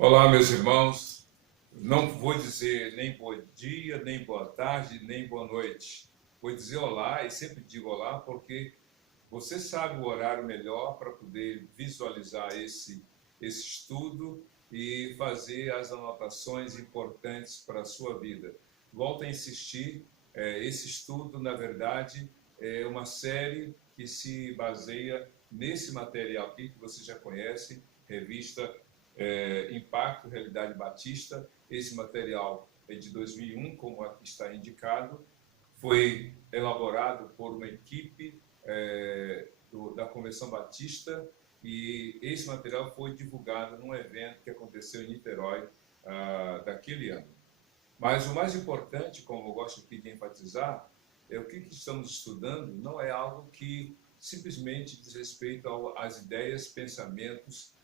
Olá, meus irmãos. Não vou dizer nem bom dia, nem boa tarde, nem boa noite. Vou dizer olá e sempre digo olá porque você sabe o horário melhor para poder visualizar esse estudo e fazer as anotações importantes para a sua vida. Volto a insistir, esse estudo, na verdade, é uma série que se baseia nesse material aqui que você já conhece, revista Impacto Realidade Batista. Esse material é de 2001, como aqui está indicado, foi elaborado por uma equipe da Convenção Batista e esse material foi divulgado num evento que aconteceu em Niterói daquele ano. Mas o mais importante, como eu gosto aqui de enfatizar, é o que estamos estudando não é algo que simplesmente diz respeito às ideias, pensamentos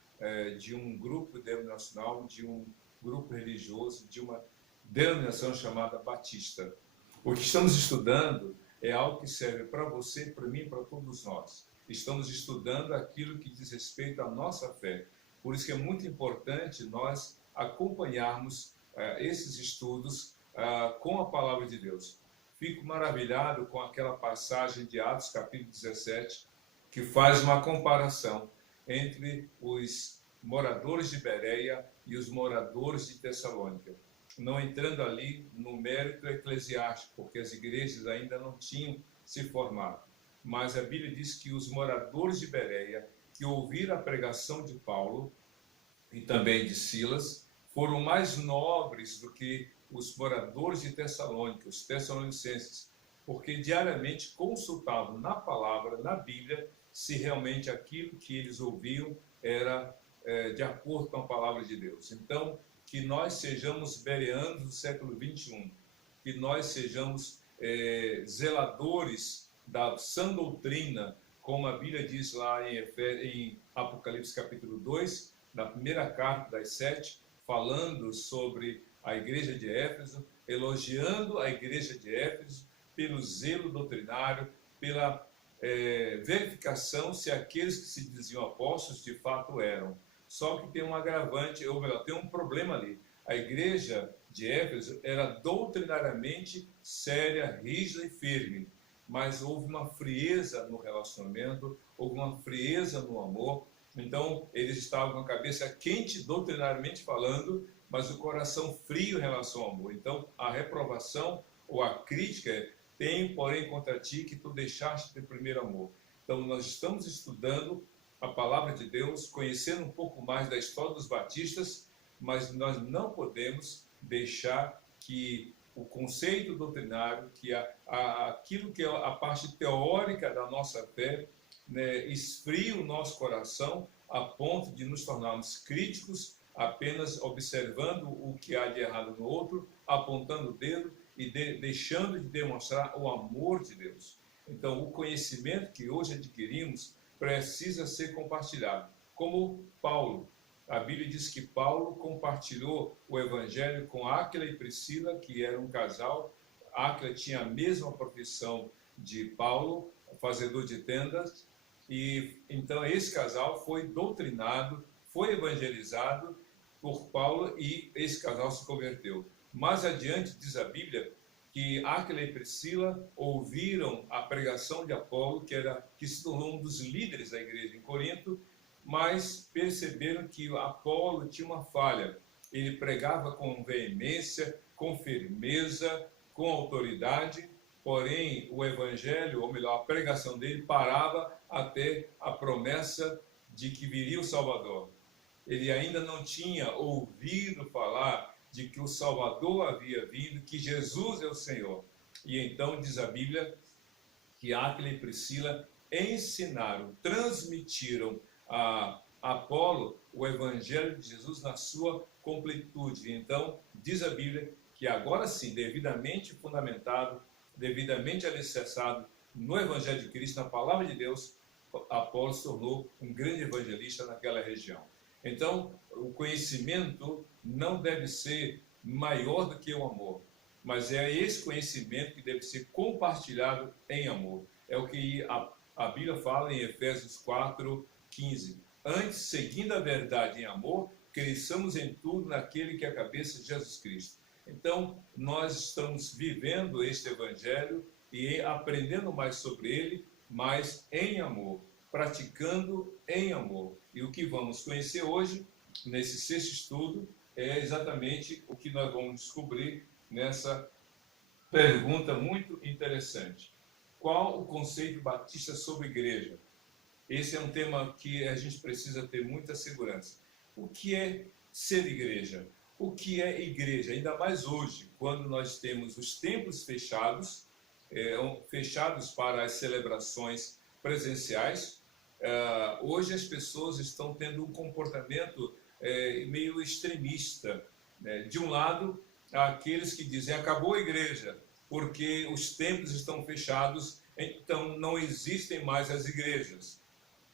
de um grupo denominacional, de um grupo religioso, de uma denominação chamada Batista. O que estamos estudando é algo que serve para você, para mim, para todos nós. Estamos estudando aquilo que diz respeito à nossa fé. Por isso que é muito importante nós acompanharmos esses estudos com a palavra de Deus. Fico maravilhado com aquela passagem de Atos, capítulo 17, que faz uma comparação entre os moradores de Bereia e os moradores de Tessalônica. Não entrando ali no mérito eclesiástico, porque as igrejas ainda não tinham se formado. Mas a Bíblia diz que os moradores de Bereia, que ouviram a pregação de Paulo e também de Silas, foram mais nobres do que os moradores de Tessalônica, os tessalonicenses, porque diariamente consultavam na palavra, na Bíblia, se realmente aquilo que eles ouviam era de acordo com a palavra de Deus. Então, que nós sejamos bereanos do século 21, que nós sejamos zeladores da sã doutrina, como a Bíblia diz lá em Apocalipse capítulo 2, na primeira carta das 7, falando sobre a igreja de Éfeso, elogiando a igreja de Éfeso pelo zelo doutrinário, pela verificação se aqueles que se diziam apóstolos de fato eram. Só que tem um agravante, ou melhor, tem um problema ali. A igreja de Éfeso era doutrinariamente séria, rígida e firme, mas houve uma frieza no relacionamento, houve uma frieza no amor. Então, eles estavam com a cabeça quente doutrinariamente falando, mas o coração frio em relação ao amor. Então, a reprovação ou a crítica é: tem, porém, contra ti que tu deixaste de primeiro amor. Então, nós estamos estudando a palavra de Deus, conhecendo um pouco mais da história dos batistas, mas nós não podemos deixar que o conceito doutrinário, que aquilo que é a parte teórica da nossa fé, né, esfrie o nosso coração a ponto de nos tornarmos críticos, apenas observando o que há de errado no outro, apontando o dedo e deixando de demonstrar o amor de Deus. Então, o conhecimento que hoje adquirimos precisa ser compartilhado. Como Paulo, a Bíblia diz que Paulo compartilhou o evangelho com Áquila e Priscila, que era um casal. Áquila tinha a mesma profissão de Paulo, fazedor de tendas, e então esse casal foi doutrinado, foi evangelizado por Paulo e esse casal se converteu. Mais adiante diz a Bíblia que Áquila e Priscila ouviram a pregação de Apolo, que se tornou um dos líderes da igreja em Corinto, mas perceberam que Apolo tinha uma falha. Ele pregava com veemência, com firmeza, com autoridade, porém o evangelho, ou melhor, a pregação dele parava até a promessa de que viria o Salvador. Ele ainda não tinha ouvido falar de que o Salvador havia vindo, que Jesus é o Senhor. E então diz a Bíblia que Áquila e Priscila ensinaram, transmitiram a Apolo o evangelho de Jesus na sua completude. Então diz a Bíblia que agora sim, devidamente fundamentado, devidamente alicerçado no evangelho de Cristo, na palavra de Deus, Apolo se tornou um grande evangelista naquela região. Então, o conhecimento não deve ser maior do que o amor, mas é esse conhecimento que deve ser compartilhado em amor. É o que a Bíblia fala em Efésios 4:15. Antes, seguindo a verdade em amor, cresçamos em tudo naquele que é a cabeça de Jesus Cristo. Então, nós estamos vivendo este evangelho e aprendendo mais sobre ele, mas em amor, praticando em amor. E o que vamos conhecer hoje, nesse sexto estudo, é exatamente o que nós vamos descobrir nessa pergunta muito interessante. Qual o conceito batista sobre igreja? Esse é um tema que a gente precisa ter muita segurança. O que é ser igreja? O que é igreja? Ainda mais hoje, quando nós temos os templos fechados, fechados para as celebrações presenciais. Hoje as pessoas estão tendo um comportamento meio extremista. De um lado, aqueles que dizem acabou a igreja, porque os templos estão fechados, então não existem mais as igrejas.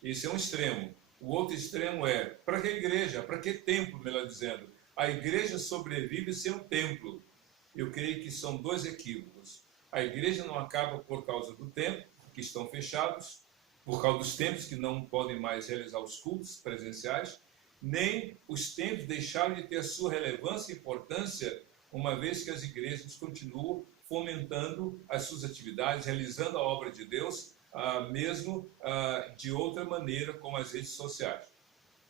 Esse é um extremo. O outro extremo é, para que igreja? Para que templo, melhor dizendo? A igreja sobrevive sem um templo. Eu creio que são dois equívocos. A igreja não acaba por causa do templo, que estão fechados, por causa dos templos que não podem mais realizar os cultos presenciais, nem os templos deixaram de ter a sua relevância e importância, uma vez que as igrejas continuam fomentando as suas atividades, realizando a obra de Deus, mesmo de outra maneira, como as redes sociais.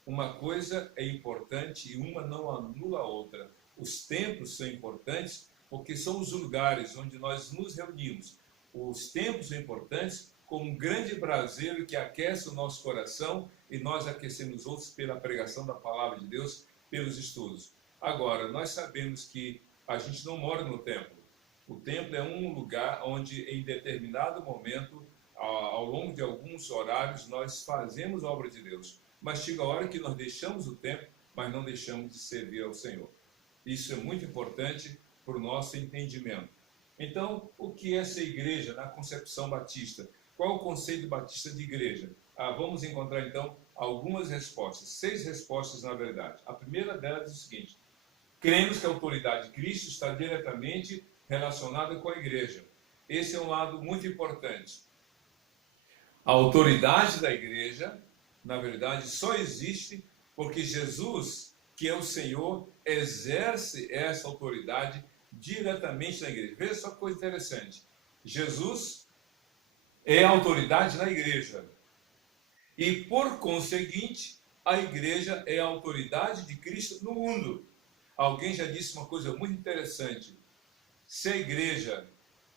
Uma coisa é importante e uma não anula a outra. Os templos são importantes porque são os lugares onde nós nos reunimos. Os templos são importantes como um grande braseiro que aquece o nosso coração e nós aquecemos outros pela pregação da palavra de Deus, pelos estudos. Agora, nós sabemos que a gente não mora no templo. O templo é um lugar onde, em determinado momento, ao longo de alguns horários, nós fazemos a obra de Deus. Mas chega a hora que nós deixamos o templo, mas não deixamos de servir ao Senhor. Isso é muito importante para o nosso entendimento. Então, o que é ser igreja na concepção batista? Qual é o conceito batista de igreja? Vamos encontrar, então, algumas respostas. 6 respostas, na verdade. A primeira delas é o seguinte: cremos que a autoridade de Cristo está diretamente relacionada com a igreja. Esse é um lado muito importante. A autoridade da igreja, na verdade, só existe porque Jesus, que é o Senhor, exerce essa autoridade diretamente na igreja. Veja só que coisa interessante. Jesus é a autoridade na igreja. E, por conseguinte, a igreja é a autoridade de Cristo no mundo. Alguém já disse uma coisa muito interessante. Se a igreja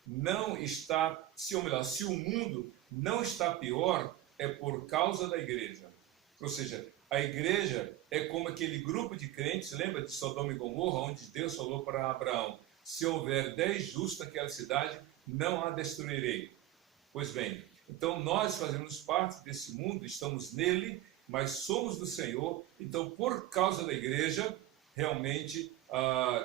não está, se o mundo não está pior, é por causa da igreja. Ou seja, a igreja é como aquele grupo de crentes, lembra de Sodoma e Gomorra, onde Deus falou para Abraão: se houver 10 justos naquela cidade, não a destruirei. Pois bem, então nós fazemos parte desse mundo, estamos nele, mas somos do Senhor. Então, por causa da igreja, realmente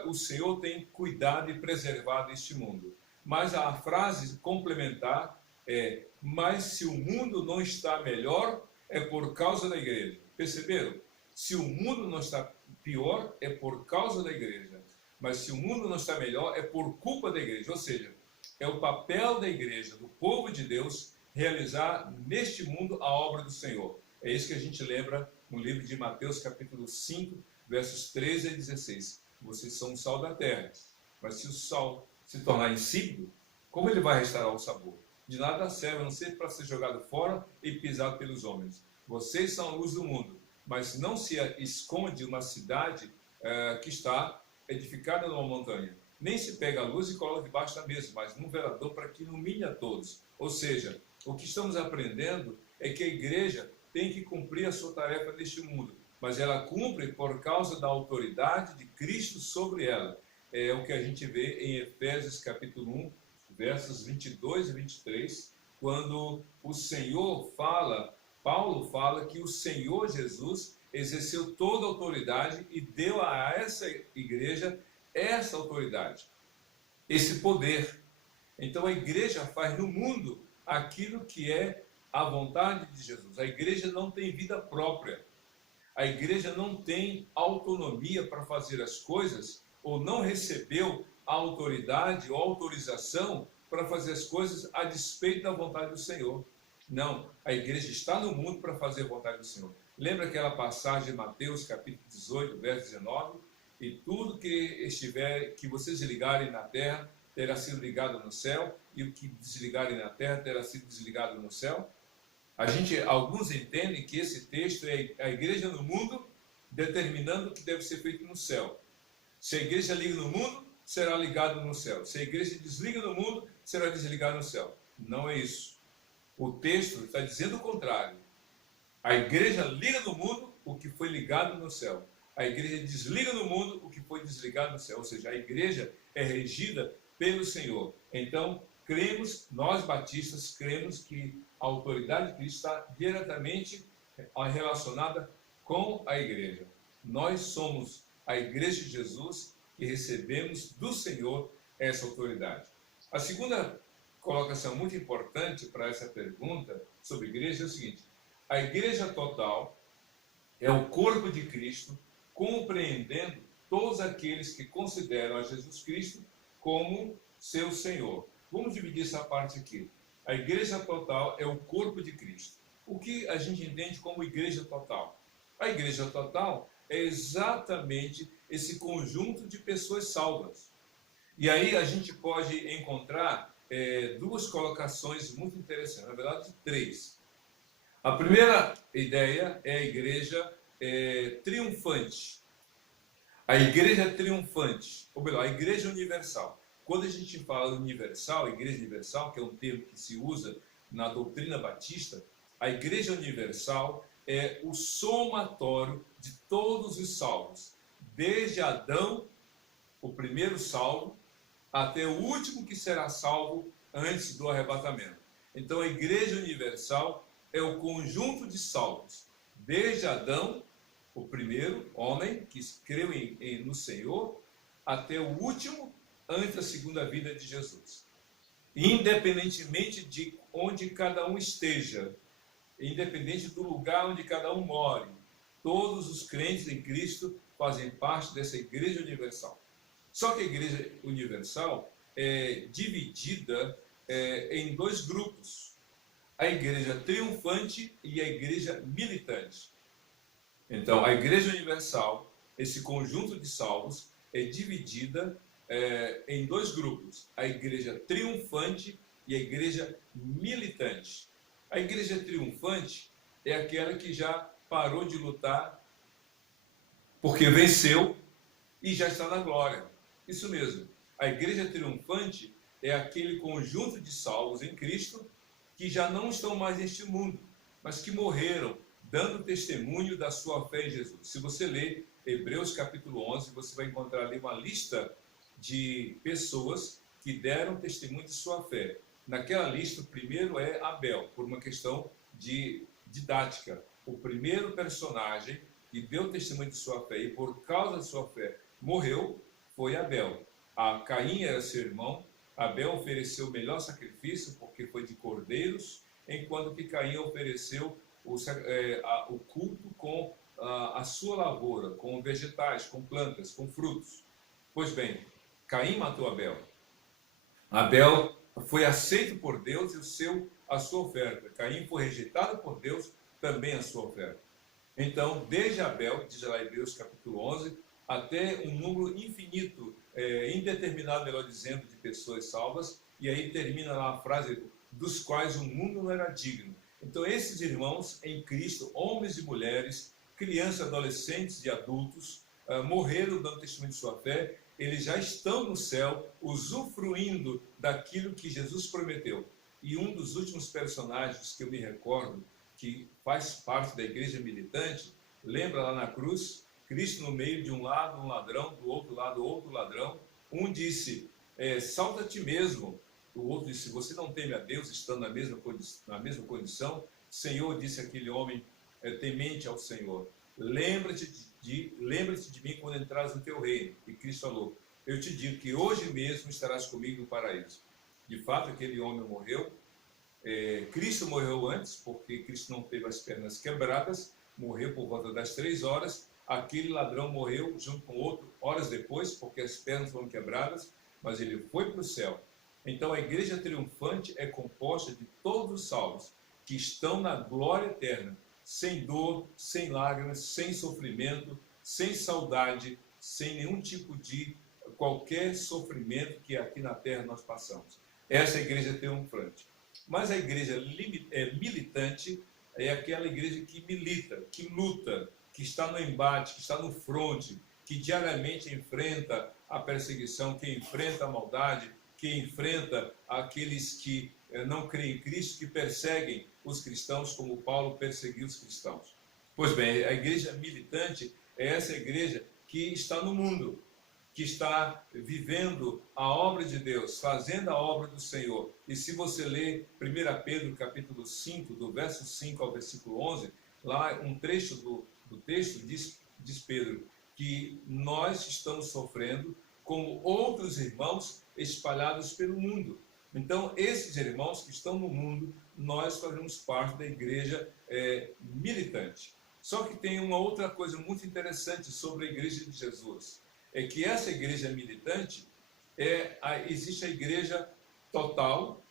o Senhor tem cuidado e preservado este mundo. Mas a frase complementar é: mas se o mundo não está melhor, é por causa da igreja. Perceberam? Se o mundo não está pior, é por causa da igreja. Mas se o mundo não está melhor, é por culpa da igreja. Ou seja, é o papel da igreja, do povo de Deus, realizar neste mundo a obra do Senhor. É isso que a gente lembra no livro de Mateus, capítulo 5, versos 13 a 16. Vocês são o sal da terra. Mas se o sal se tornar insípido, como ele vai restaurar o sabor? De nada serve, a não ser para ser jogado fora e pisado pelos homens. Vocês são a luz do mundo, mas não se esconde uma cidade que está edificada numa montanha. Nem se pega a luz e coloca debaixo da mesa, mas num velador para que ilumine a todos. Ou seja, o que estamos aprendendo é que a igreja tem que cumprir a sua tarefa neste mundo, mas ela cumpre por causa da autoridade de Cristo sobre ela. É o que a gente vê em Efésios capítulo 1, versos 22 e 23, quando o Senhor fala, Paulo fala que o Senhor Jesus exerceu toda a autoridade e deu a essa igreja essa autoridade, esse poder. Então a igreja faz no mundo aquilo que é a vontade de Jesus. A igreja não tem vida própria. A igreja não tem autonomia para fazer as coisas, ou não recebeu a autoridade ou autorização para fazer as coisas a despeito da vontade do Senhor. Não, a igreja está no mundo para fazer a vontade do Senhor. Lembra aquela passagem de Mateus, capítulo 18, verso 19? E tudo que vocês ligarem na terra terá sido ligado no céu, e o que desligarem na terra terá sido desligado no céu. Alguns entendem que esse texto é a igreja no mundo determinando o que deve ser feito no céu. Se a igreja liga no mundo, será ligado no céu. Se a igreja desliga no mundo, será desligado no céu. Não é isso. O texto está dizendo o contrário. A igreja liga no mundo o que foi ligado no céu. A igreja desliga no mundo o que foi desligado no céu. Ou seja, a igreja é regida pelo Senhor. Então, nós batistas cremos que a autoridade de Cristo está diretamente relacionada com a igreja. Nós somos a igreja de Jesus e recebemos do Senhor essa autoridade. A segunda colocação muito importante para essa pergunta sobre igreja é o seguinte: a igreja total é o corpo de Cristo, compreendendo todos aqueles que consideram a Jesus Cristo como seu Senhor. Vamos dividir essa parte aqui. A igreja total é o corpo de Cristo. O que a gente entende como igreja total? A igreja total é exatamente esse conjunto de pessoas salvas. E aí a gente pode encontrar duas colocações muito interessantes, na verdade três. A primeira ideia é a igreja triunfante. A igreja triunfante, ou melhor, a igreja universal. Quando a gente fala universal, igreja universal, que é um termo que se usa na doutrina batista, a igreja universal é o somatório de todos os salvos, desde Adão, o primeiro salvo, até o último que será salvo antes do arrebatamento. Então a igreja universal é o conjunto de salvos, desde Adão, o primeiro homem que creu no Senhor, até o último antes da segunda vinda de Jesus. Independentemente de onde cada um esteja, independente do lugar onde cada um more, todos os crentes em Cristo fazem parte dessa igreja universal. Só que a igreja universal é dividida em dois grupos: a igreja triunfante e a igreja militante. Então, a igreja universal, esse conjunto de salvos, é dividida em dois grupos: a igreja triunfante e a igreja militante. A igreja triunfante é aquela que já parou de lutar porque venceu e já está na glória. Isso mesmo. A igreja triunfante é aquele conjunto de salvos em Cristo que já não estão mais neste mundo, mas que morreram, dando testemunho da sua fé em Jesus. Se você ler Hebreus capítulo 11, você vai encontrar ali uma lista de pessoas que deram testemunho de sua fé. Naquela lista, o primeiro é Abel, por uma questão de didática. O primeiro personagem que deu testemunho de sua fé e por causa de sua fé morreu foi Abel. Caim era seu irmão. Abel ofereceu o melhor sacrifício porque foi de cordeiros, enquanto que Caim ofereceu o culto com a sua lavoura, com vegetais, com plantas, com frutos. Pois bem, Caim matou Abel. Abel foi aceito por Deus e a sua oferta. Caim foi rejeitado por Deus, também a sua oferta. Então, desde Abel, diz lá Hebreus capítulo 11, até um número infinito, indeterminado, melhor dizendo, de pessoas salvas, e aí termina lá a frase, dos quais o mundo não era digno. Então, esses irmãos em Cristo, homens e mulheres, crianças, adolescentes e adultos, morreram dando testemunho de sua fé, eles já estão no céu, usufruindo daquilo que Jesus prometeu. E um dos últimos personagens que eu me recordo, que faz parte da igreja militante, lembra lá na cruz, Cristo no meio, de um lado um ladrão, do outro lado outro ladrão. Um disse, salta a ti mesmo. O outro disse, você não teme a Deus, estando na mesma condição? Senhor, disse aquele homem, temente ao Senhor, lembra-te de mim quando entrares no teu reino. E Cristo falou, eu te digo que hoje mesmo estarás comigo no paraíso. De fato, aquele homem morreu. Cristo morreu antes, porque Cristo não teve as pernas quebradas, morreu por volta das 3 horas. Aquele ladrão morreu junto com outro horas depois, porque as pernas foram quebradas, mas ele foi para o céu. Então a igreja triunfante é composta de todos os salvos que estão na glória eterna, sem dor, sem lágrimas, sem sofrimento, sem saudade, sem nenhum tipo de qualquer sofrimento que aqui na terra nós passamos. Essa é a igreja triunfante. Mas a igreja militante é aquela igreja que milita, que luta, que está no embate, que está no fronte, que diariamente enfrenta a perseguição, que enfrenta a maldade, que enfrenta aqueles que não creem em Cristo, que perseguem os cristãos, como Paulo perseguiu os cristãos. Pois bem, a igreja militante é essa igreja que está no mundo, que está vivendo a obra de Deus, fazendo a obra do Senhor. E se você ler 1 Pedro capítulo 5, do verso 5 ao versículo 11, lá um trecho do texto diz Pedro que nós estamos sofrendo como outros irmãos espalhados pelo mundo. Então, esses irmãos que estão no mundo, nós fazemos parte da igreja militante. Só que tem uma outra coisa muito interessante sobre a igreja de Jesus. É que essa igreja militante, existe a igreja total,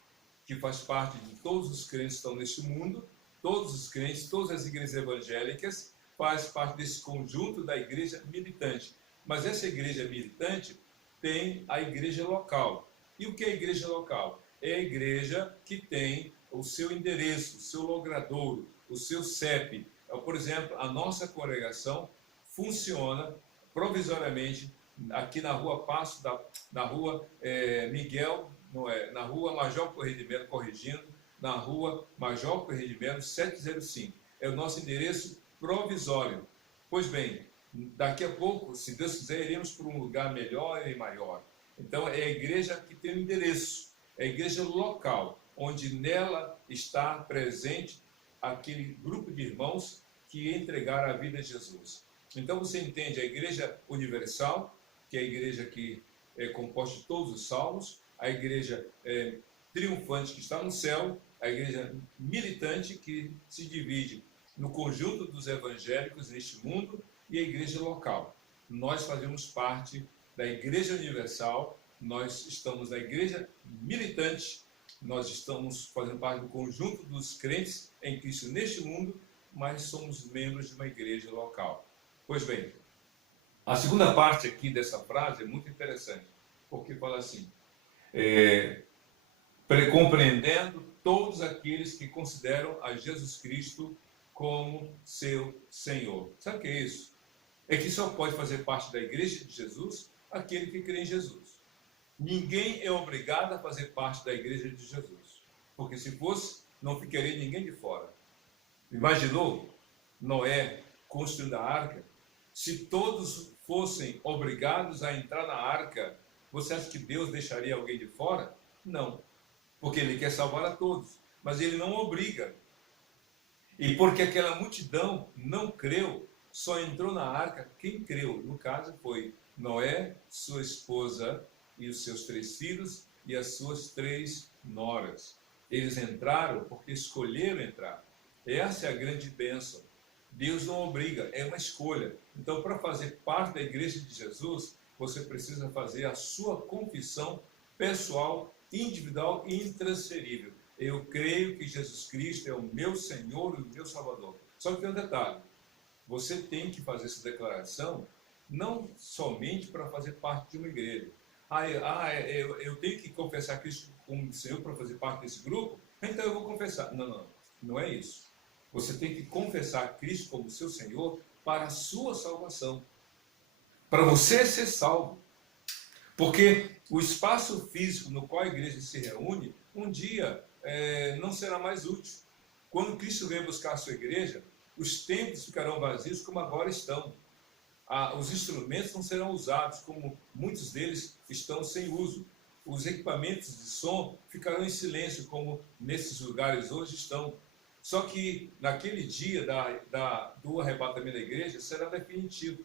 que faz parte de todos os crentes que estão neste mundo, todos os crentes, todas as igrejas evangélicas, faz parte desse conjunto da igreja militante. Mas essa igreja militante tem a igreja local. E o que é a igreja local? É a igreja que tem o seu endereço, o seu logradouro, o seu CEP. Por exemplo, a nossa congregação funciona provisoriamente aqui na rua Passo, na rua Miguel, na rua Major Correia de Melo, corrigindo, na rua Major Correia de Melo, 705. É o nosso endereço provisório. Pois bem, daqui a pouco, se Deus quiser, iremos para um lugar melhor e maior. Então, é a igreja que tem um endereço, é a igreja local, onde nela está presente aquele grupo de irmãos que entregaram a vida a Jesus. Então, você entende a igreja universal, que é a igreja que é composta de todos os salmos, a igreja triunfante que está no céu, a igreja militante que se divide no conjunto dos evangélicos neste mundo e a igreja local. Nós fazemos parte da igreja universal, nós estamos na igreja militante, nós estamos fazendo parte do conjunto dos crentes em Cristo neste mundo, mas somos membros de uma igreja local. Pois bem, a segunda parte aqui dessa frase é muito interessante, porque fala assim, compreendendo todos aqueles que consideram a Jesus Cristo como seu Senhor. Sabe o que é isso? É que só pode fazer parte da igreja de Jesus aquele que crê em Jesus. Ninguém é obrigado a fazer parte da igreja de Jesus, porque se fosse, não ficaria ninguém de fora. Imaginou Noé construindo a arca? Se todos fossem obrigados a entrar na arca, você acha que Deus deixaria alguém de fora? Não, porque Ele quer salvar a todos, mas Ele não obriga. E porque aquela multidão não creu, só entrou na arca quem creu. No caso foi Noé, sua esposa e os seus 3 filhos e as suas 3 noras. Eles entraram porque escolheram entrar. Essa é a grande bênção. Deus não obriga, é uma escolha. Então, para fazer parte da igreja de Jesus, você precisa fazer a sua confissão pessoal, individual e intransferível. Eu creio que Jesus Cristo é o meu Senhor e o meu Salvador. Só que tem um detalhe. Você tem que fazer essa declaração não somente para fazer parte de uma igreja. Eu tenho que confessar Cristo como Senhor para fazer parte desse grupo? Então eu vou confessar. Não é isso. Você tem que confessar Cristo como seu Senhor para a sua salvação. Para você ser salvo. Porque o espaço físico no qual a igreja se reúne, um dia não será mais útil. Quando Cristo vem buscar a sua igreja, os templos ficarão vazios como agora estão. Os instrumentos não serão usados, como muitos deles estão sem uso. Os equipamentos de som ficarão em silêncio, como nesses lugares hoje estão. Só que naquele dia do arrebatamento da igreja será definitivo.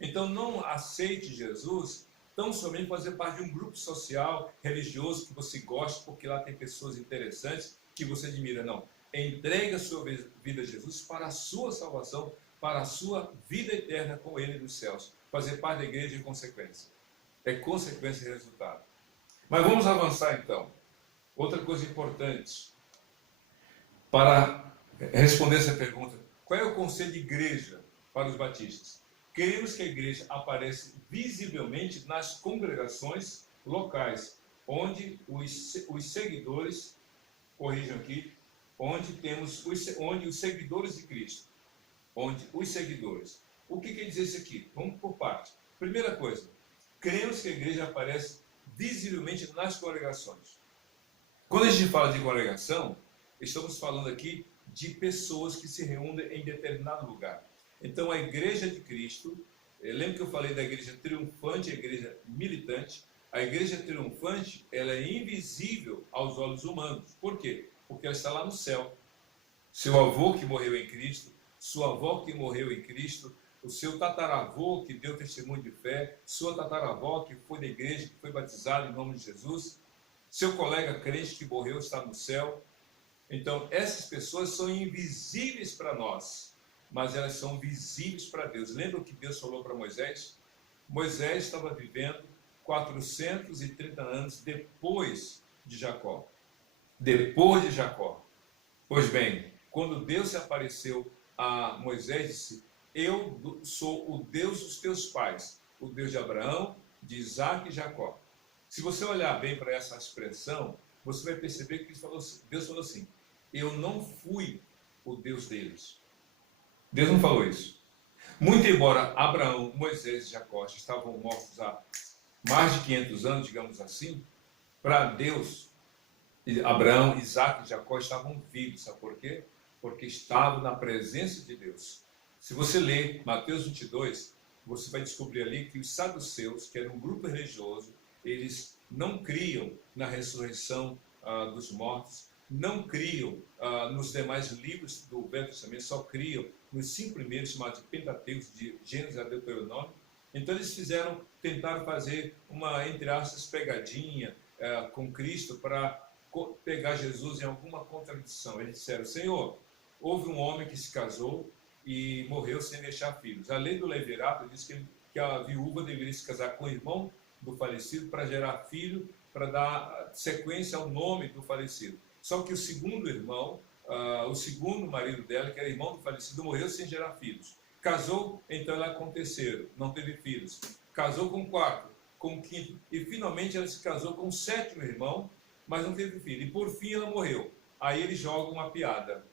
Então não aceite Jesus tão somente fazer parte de um grupo social, religioso, que você gosta, porque lá tem pessoas interessantes que você admira. Não. Entregue a sua vida a Jesus para a sua salvação, para a sua vida eterna com Ele nos céus. Fazer parte da igreja é consequência. É consequência e resultado. Mas vamos avançar então. Outra coisa importante para responder essa pergunta. Qual é o conceito de igreja para os batistas? Queremos que a igreja apareça visivelmente nas congregações locais, onde os seguidores, corrijam aqui, onde os seguidores de Cristo, onde os seguidores. O que quer dizer isso aqui? Vamos por parte. Primeira coisa, queremos que a igreja apareça visivelmente nas congregações. Quando a gente fala de congregação, estamos falando aqui de pessoas que se reúnem em determinado lugar. Então, a igreja de Cristo, lembra que eu falei da igreja triunfante e a igreja militante? A igreja triunfante, ela é invisível aos olhos humanos. Por quê? Porque ela está lá no céu. Seu avô que morreu em Cristo, sua avó que morreu em Cristo, o seu tataravô que deu testemunho de fé, sua tataravó que foi da igreja, que foi batizado em nome de Jesus, seu colega crente que morreu está no céu. Então, essas pessoas são invisíveis para nós, mas elas são visíveis para Deus. Lembra o que Deus falou para Moisés? Moisés estava vivendo 430 anos depois de Jacó. Depois de Jacó. Pois bem, quando Deus se apareceu a Moisés, disse: eu sou o Deus dos teus pais, o Deus de Abraão, de Isaac e Jacó. Se você olhar bem para essa expressão, você vai perceber que Deus falou assim: eu não fui o Deus deles. Deus não falou isso. Muito embora Abraão, Moisés e Jacó estavam mortos há mais de 500 anos, digamos assim, para Deus, Abraão, Isaac e Jacó estavam vivos. Sabe por quê? Porque estavam na presença de Deus. Se você ler Mateus 22, você vai descobrir ali que os saduceus, que era um grupo religioso, eles não criam na ressurreição dos mortos, não criam nos demais livros do Velho Testamento, só criam nos 5 primeiros, chamados de Pentateuco, de Gênesis a Deuteronômio. Então eles tentaram fazer uma, entre aspas, pegadinha com Cristo para pegar Jesus em alguma contradição. Eles disseram: Senhor, houve um homem que se casou e morreu sem deixar filhos. A lei do levirato diz que a viúva deveria se casar com o irmão do falecido para gerar filho, para dar sequência ao nome do falecido. Só que o segundo irmão, o segundo marido dela, que era irmão do falecido, morreu sem gerar filhos. Casou, então ela com o terceiro, não teve filhos. Casou com o quarto, com o quinto, e finalmente ela se casou com o 7º irmão, mas não teve filho. E por fim ela morreu. Aí ele joga uma piada.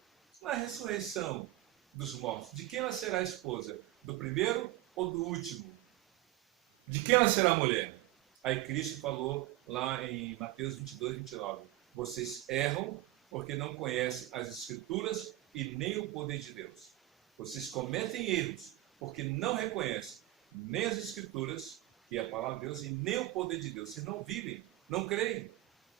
Na ressurreição dos mortos, de quem ela será a esposa? Do primeiro ou do último? De quem ela será a mulher? Aí Cristo falou lá em Mateus 22, 29. Vocês erram porque não conhecem as Escrituras e nem o poder de Deus. Vocês cometem erros porque não reconhecem nem as Escrituras, que é a palavra de Deus, e nem o poder de Deus. Vocês não vivem, não creem.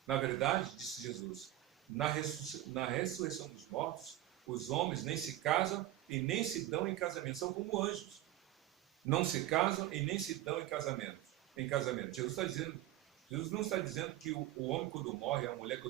Na verdade, disse Jesus, na ressurreição dos mortos, os homens nem se casam e nem se dão em casamento. São como anjos. Não se casam e nem se dão em casamento. Jesus não está dizendo que o homem quando morre, a mulher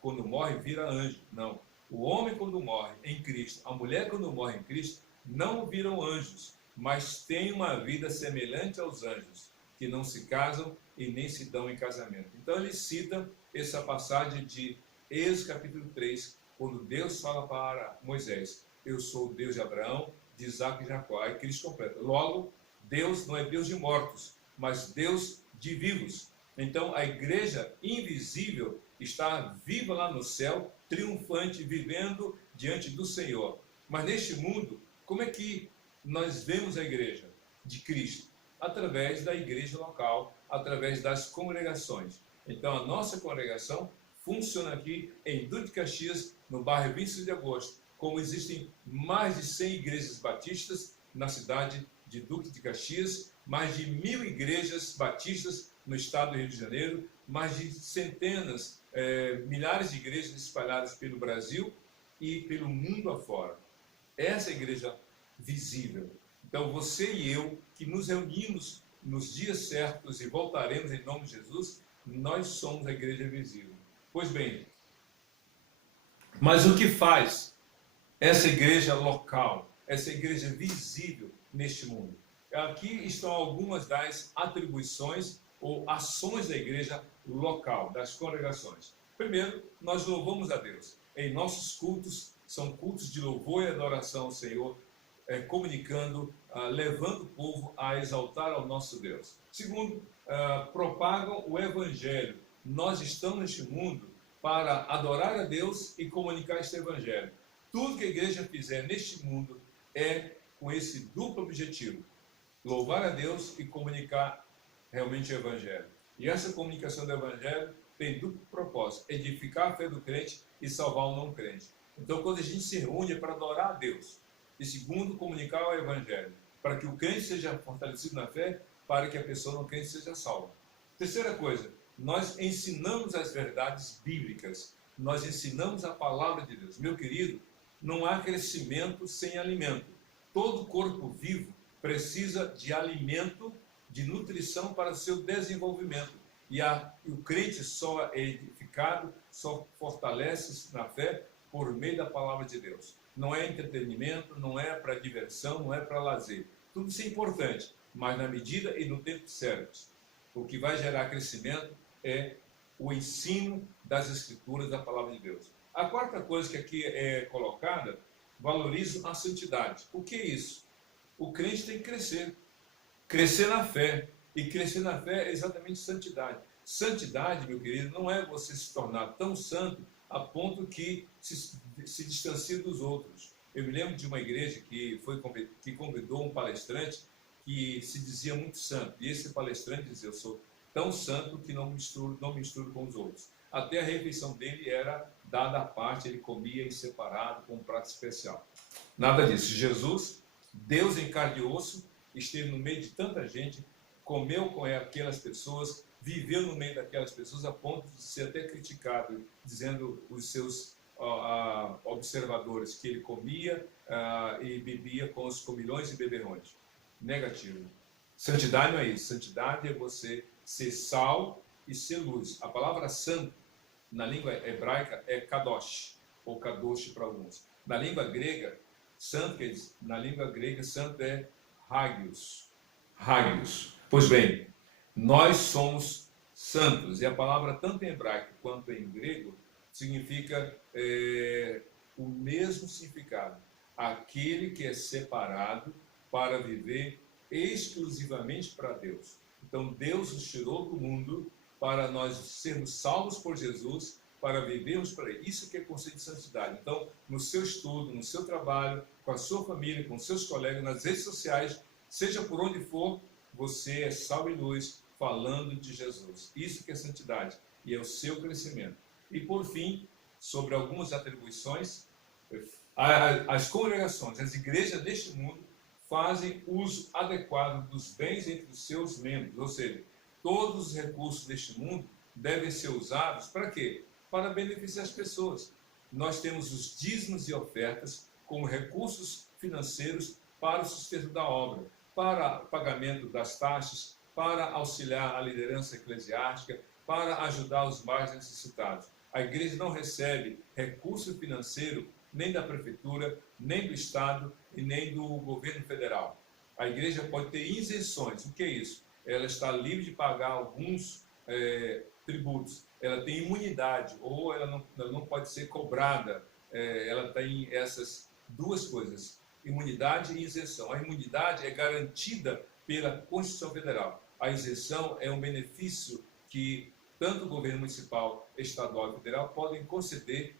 quando morre vira anjo. Não. O homem quando morre em Cristo, a mulher quando morre em Cristo, não viram anjos, mas têm uma vida semelhante aos anjos, que não se casam e nem se dão em casamento. Então ele cita essa passagem de Êxodo capítulo 3, quando Deus fala para Moisés: eu sou o Deus de Abraão, de Isaac e Jacó. Aí Cristo completa. Logo, Deus não é Deus de mortos, mas Deus de vivos. Então a igreja invisível está viva lá no céu, triunfante, vivendo diante do Senhor. Mas neste mundo, como é que nós vemos a igreja de Cristo? Através da igreja local, através das congregações. Então a nossa congregação funciona aqui em Duque de Caxias, no bairro 25 de Agosto, como existem mais de 100 igrejas batistas na cidade de Duque de Caxias, mais de 1000 igrejas batistas no estado do Rio de Janeiro, mais de centenas, milhares de igrejas espalhadas pelo Brasil e pelo mundo afora. Essa é a igreja visível. Então você e eu, que nos reunimos nos dias certos e voltaremos em nome de Jesus, nós somos a igreja visível. Pois bem, mas o que faz essa igreja local, essa igreja visível neste mundo? Aqui estão algumas das atribuições ou ações da igreja local, das congregações. Primeiro, nós louvamos a Deus em nossos cultos são cultos de louvor e adoração ao Senhor, comunicando, levando o povo a exaltar ao nosso Deus. Segundo, propagam o Evangelho. Nós estamos neste mundo para adorar a Deus e comunicar este Evangelho. Tudo que a igreja fizer neste mundo é com esse duplo objetivo: louvar a Deus e comunicar realmente o Evangelho. E essa comunicação do Evangelho tem duplo propósito: edificar a fé do crente e salvar o não crente. Então, quando a gente se reúne é para adorar a Deus. E segundo, comunicar o Evangelho, para que o crente seja fortalecido na fé, para que a pessoa não crente seja salva. Terceira coisa, nós ensinamos as verdades bíblicas, nós ensinamos a palavra de Deus. Meu querido, não há crescimento sem alimento. Todo corpo vivo precisa de alimento, de nutrição para o seu desenvolvimento. E o crente só é edificado, só fortalece-se na fé por meio da palavra de Deus. Não é entretenimento, não é para diversão, não é para lazer. Tudo isso é importante, mas na medida e no tempo certos. O que vai gerar crescimento é o ensino das Escrituras, da palavra de Deus. A quarta coisa que aqui é colocada, valoriza a santidade. O que é isso? O crente tem que crescer na fé. E crescer na fé é exatamente santidade. Santidade, meu querido, não é você se tornar tão santo a ponto que se distancie dos outros. Eu me lembro de uma igreja que convidou um palestrante que se dizia muito santo. E esse palestrante dizia: eu sou tão santo que não misturo com os outros. Até a refeição dele era dada à parte, ele comia em separado, com um prato especial. Nada disso. Jesus, Deus em carne e osso, esteve no meio de tanta gente, comeu com aquelas pessoas, viveu no meio daquelas pessoas a ponto de ser até criticado, dizendo os seus observadores que ele comia e bebia com os comilhões e beberrões. Negativo. Santidade não é isso. Santidade é você ser sal e ser luz. A palavra santo, na língua hebraica, é kadosh, ou kadosh para alguns. Na língua grega, santo é hagios. Hagios. Pois bem, nós somos santos, e a palavra tanto em hebraico quanto em grego significa o mesmo significado: aquele que é separado para viver exclusivamente para Deus. Então Deus nos tirou do mundo para nós sermos salvos por Jesus, para vivermos para Ele. Isso que é conceito de santidade. Então, no seu estudo, no seu trabalho, com a sua família, com seus colegas, nas redes sociais, seja por onde for, você é sal e luz falando de Jesus. Isso que é santidade e é o seu crescimento. E por fim, sobre algumas atribuições, as congregações, as igrejas deste mundo fazem uso adequado dos bens entre os seus membros, ou seja, todos os recursos deste mundo devem ser usados para quê? Para beneficiar as pessoas. Nós temos os dízimos e ofertas como recursos financeiros para o sustento da obra, para pagamento das taxas, para auxiliar a liderança eclesiástica, para ajudar os mais necessitados. A igreja não recebe recurso financeiro nem da prefeitura, nem do Estado e nem do governo federal. A igreja pode ter isenções. O que é isso? Ela está livre de pagar alguns tributos. Ela tem imunidade, ou ela não pode ser cobrada. Ela tem essas duas coisas: imunidade e isenção. A imunidade é garantida pela Constituição Federal. A isenção é um benefício que tanto o governo municipal, estadual e federal podem conceder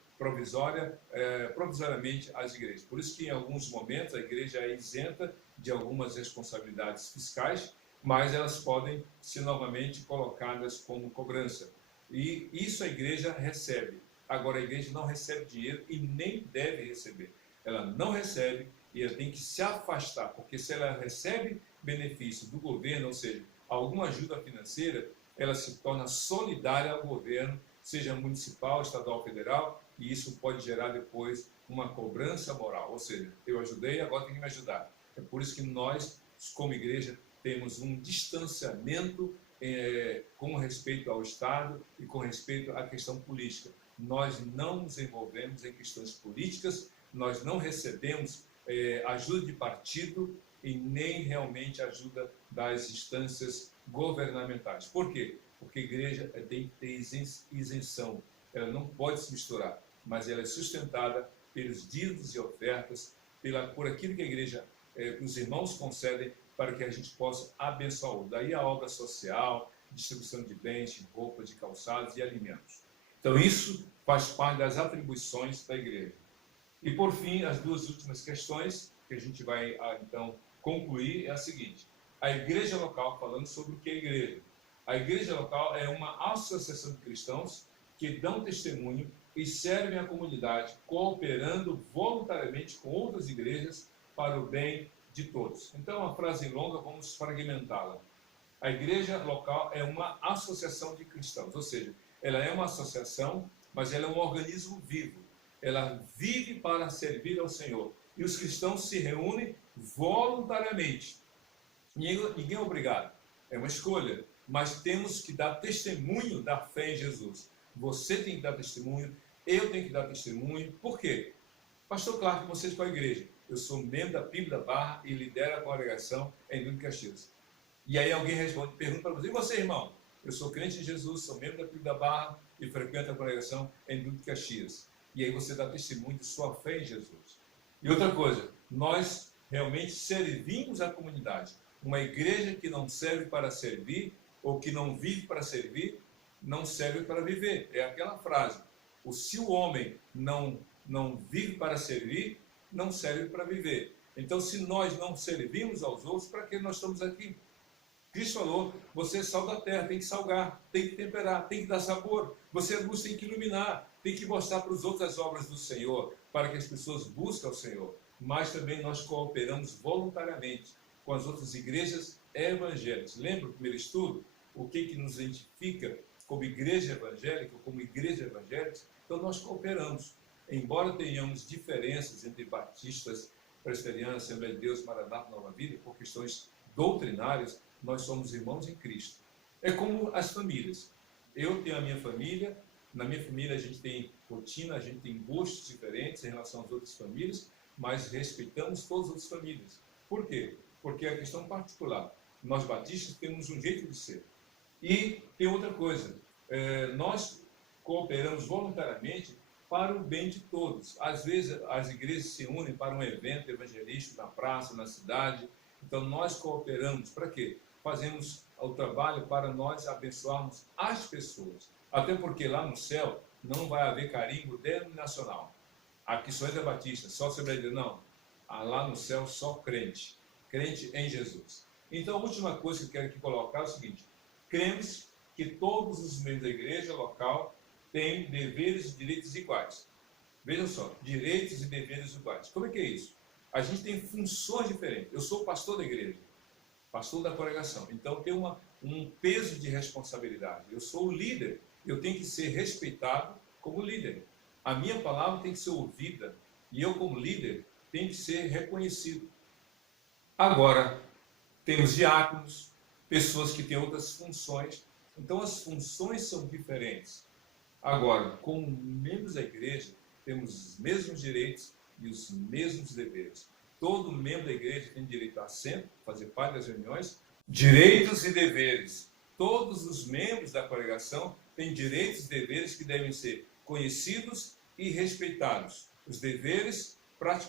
provisoriamente às igrejas. Por isso que em alguns momentos a igreja é isenta de algumas responsabilidades fiscais, mas elas podem ser novamente colocadas como cobrança. E isso a igreja recebe. Agora, a igreja não recebe dinheiro e nem deve receber. Ela não recebe e ela tem que se afastar, porque se ela recebe benefício do governo, ou seja, alguma ajuda financeira, ela se torna solidária ao governo, seja municipal, estadual, federal, e isso pode gerar depois uma cobrança moral. Ou seja, eu ajudei, agora tem que me ajudar. É por isso que nós, como igreja, temos um distanciamento com respeito ao Estado e com respeito à questão política. Nós não nos envolvemos em questões políticas, nós não recebemos ajuda de partido e nem realmente ajuda das instâncias governamentais. Por quê? Porque a igreja tem que ter isenção, ela não pode se misturar, mas ela é sustentada pelos dízimos e ofertas, por aquilo que a igreja, os irmãos concedem para que a gente possa abençoar o outro. Daí a obra social, distribuição de bens, de roupas, de calçados e alimentos. Então isso faz parte das atribuições da igreja. E por fim, as duas últimas questões que a gente vai então concluir é a seguinte: a igreja local, falando sobre o que é a igreja. A igreja local é uma associação de cristãos que dão testemunho e servem a comunidade, cooperando voluntariamente com outras igrejas para o bem de todos. Então, uma frase longa, vamos fragmentá-la. A igreja local é uma associação de cristãos, ou seja, ela é uma associação, mas ela é um organismo vivo. Ela vive para servir ao Senhor. E os cristãos se reúnem voluntariamente. Ninguém é obrigado. É uma escolha. Mas temos que dar testemunho da fé em Jesus. Você tem que dar testemunho, eu tenho que dar testemunho. Por quê? Pastor Clark, você de qual igreja? Eu sou membro da PIB da Barra e lidero a congregação em Duque de Caxias. E aí alguém responde, pergunta para você: e você, irmão? Eu sou crente em Jesus, sou membro da PIB da Barra e frequento a congregação em Duque de Caxias. E aí você dá testemunho de sua fé em Jesus. E outra coisa, nós realmente servimos a comunidade. Uma igreja que não serve para servir, ou que não vive para servir, não serve para viver. É aquela frase: se o homem não vive para servir, não serve para viver. Então, se nós não servimos aos outros, para que nós estamos aqui? Cristo falou: você é sal da terra, tem que salgar, tem que temperar, tem que dar sabor. Você é luz, tem que iluminar, tem que mostrar para os outros as obras do Senhor, para que as pessoas busquem o Senhor. Mas também nós cooperamos voluntariamente com as outras igrejas evangélicas. Lembra o primeiro estudo? O que nos identifica como igreja evangélica, como igreja evangélica? Então nós cooperamos. Embora tenhamos diferenças entre batistas, presbiterianos, Assembleia de Deus, Maranata, Nova Vida, por questões doutrinárias, nós somos irmãos em Cristo. É como as famílias. Eu tenho a minha família, na minha família a gente tem rotina, a gente tem gostos diferentes em relação às outras famílias, mas respeitamos todas as outras famílias. Por quê? Porque é a questão particular. Nós batistas temos um jeito de ser. E tem outra coisa, nós cooperamos voluntariamente para o bem de todos. Às vezes as igrejas se unem para um evento evangelístico na praça, na cidade. Então nós cooperamos para quê? Fazemos o trabalho para nós abençoarmos as pessoas. Até porque lá no céu não vai haver carimbo denominacional. Aqui só é batista, só Assembleia de Deus, não. Lá no céu só crente. Crente em Jesus. Então a última coisa que eu quero aqui colocar é o seguinte: cremos que todos os membros da igreja local têm deveres e direitos iguais. Vejam só, direitos e deveres iguais. Como é que é isso? A gente tem funções diferentes. Eu sou pastor da igreja, pastor da congregação, então tem um peso de responsabilidade. Eu sou o líder, eu tenho que ser respeitado como líder. A minha palavra tem que ser ouvida e eu, como líder, tenho que ser reconhecido. Agora, temos diáconos, pessoas que têm outras funções, então as funções são diferentes. Agora, como membros da igreja, temos os mesmos direitos e os mesmos deveres. Todo membro da igreja tem direito a assento, fazer parte das reuniões, direitos e deveres. Todos os membros da congregação têm direitos e deveres que devem ser conhecidos e respeitados. Os deveres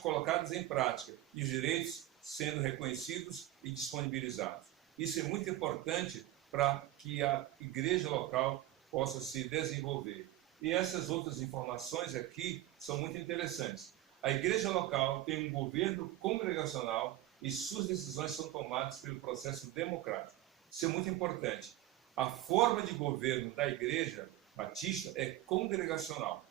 colocados em prática e os direitos sendo reconhecidos e disponibilizados. Isso é muito importante para que a igreja local possa se desenvolver. E essas outras informações aqui são muito interessantes. A igreja local tem um governo congregacional e suas decisões são tomadas pelo processo democrático. Isso é muito importante. A forma de governo da igreja batista é congregacional.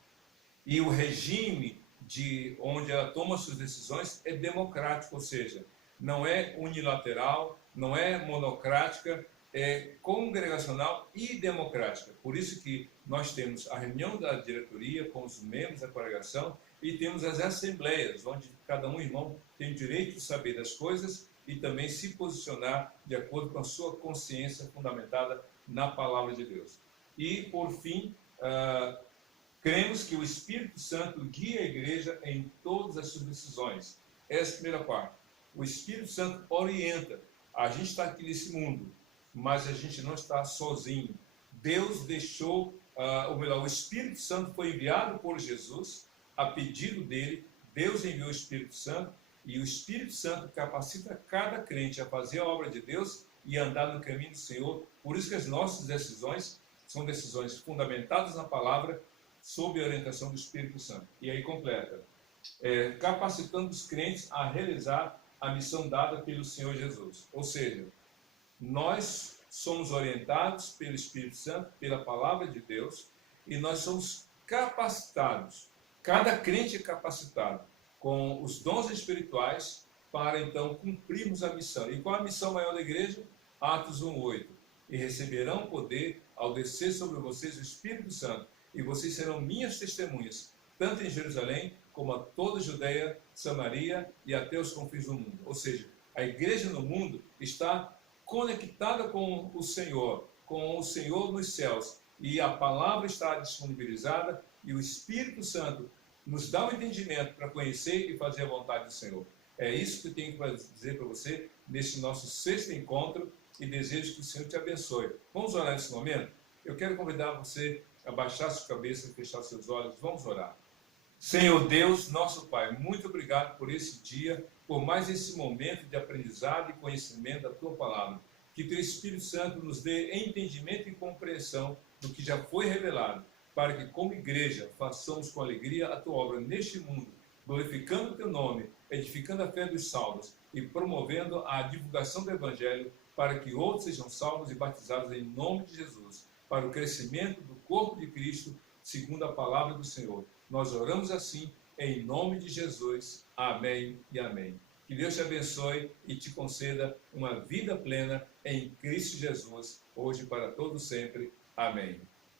E o regime de onde ela toma suas decisões é democrático, ou seja, não é unilateral, não é monocrática, é congregacional e democrática. Por isso que nós temos a reunião da diretoria com os membros da congregação e temos as assembleias, onde cada irmão tem o direito de saber das coisas e também se posicionar de acordo com a sua consciência fundamentada na palavra de Deus. E, por fim, cremos que o Espírito Santo guia a igreja em todas as suas decisões. Essa é a primeira parte. O Espírito Santo orienta. A gente está aqui nesse mundo, mas a gente não está sozinho. Deus deixou, o Espírito Santo foi enviado por Jesus, a pedido dele, Deus enviou o Espírito Santo e o Espírito Santo capacita cada crente a fazer a obra de Deus e andar no caminho do Senhor. Por isso que as nossas decisões são decisões fundamentadas na palavra, sob a orientação do Espírito Santo. E aí completa, capacitando os crentes a realizar a missão dada pelo Senhor Jesus. Ou seja, nós somos orientados pelo Espírito Santo, pela palavra de Deus, e nós somos capacitados. Cada crente é capacitado com os dons espirituais para então cumprirmos a missão. E qual a missão maior da igreja? Atos 1:8. E receberão poder ao descer sobre vocês o Espírito Santo, e vocês serão minhas testemunhas, tanto em Jerusalém como a toda a Judeia, Samaria e até os confins do mundo. Ou seja, a igreja no mundo está conectada com o Senhor nos céus, e a palavra está disponibilizada, e o Espírito Santo nos dá o entendimento para conhecer e fazer a vontade do Senhor. É isso que eu tenho para dizer para você nesse nosso 6º encontro, e desejo que o Senhor te abençoe. Vamos orar nesse momento? Eu quero convidar você a baixar sua cabeça e fechar seus olhos. Vamos orar. Senhor Deus, nosso Pai, muito obrigado por esse dia, por mais esse momento de aprendizado e conhecimento da Tua Palavra. Que Teu Espírito Santo nos dê entendimento e compreensão do que já foi revelado, para que como igreja façamos com alegria a Tua obra neste mundo, glorificando o Teu nome, edificando a fé dos salvos e promovendo a divulgação do Evangelho, para que outros sejam salvos e batizados em nome de Jesus, para o crescimento do corpo de Cristo, segundo a palavra do Senhor. Nós oramos assim, em nome de Jesus. Amém e amém. Que Deus te abençoe e te conceda uma vida plena em Cristo Jesus, hoje e para todo sempre. Amém.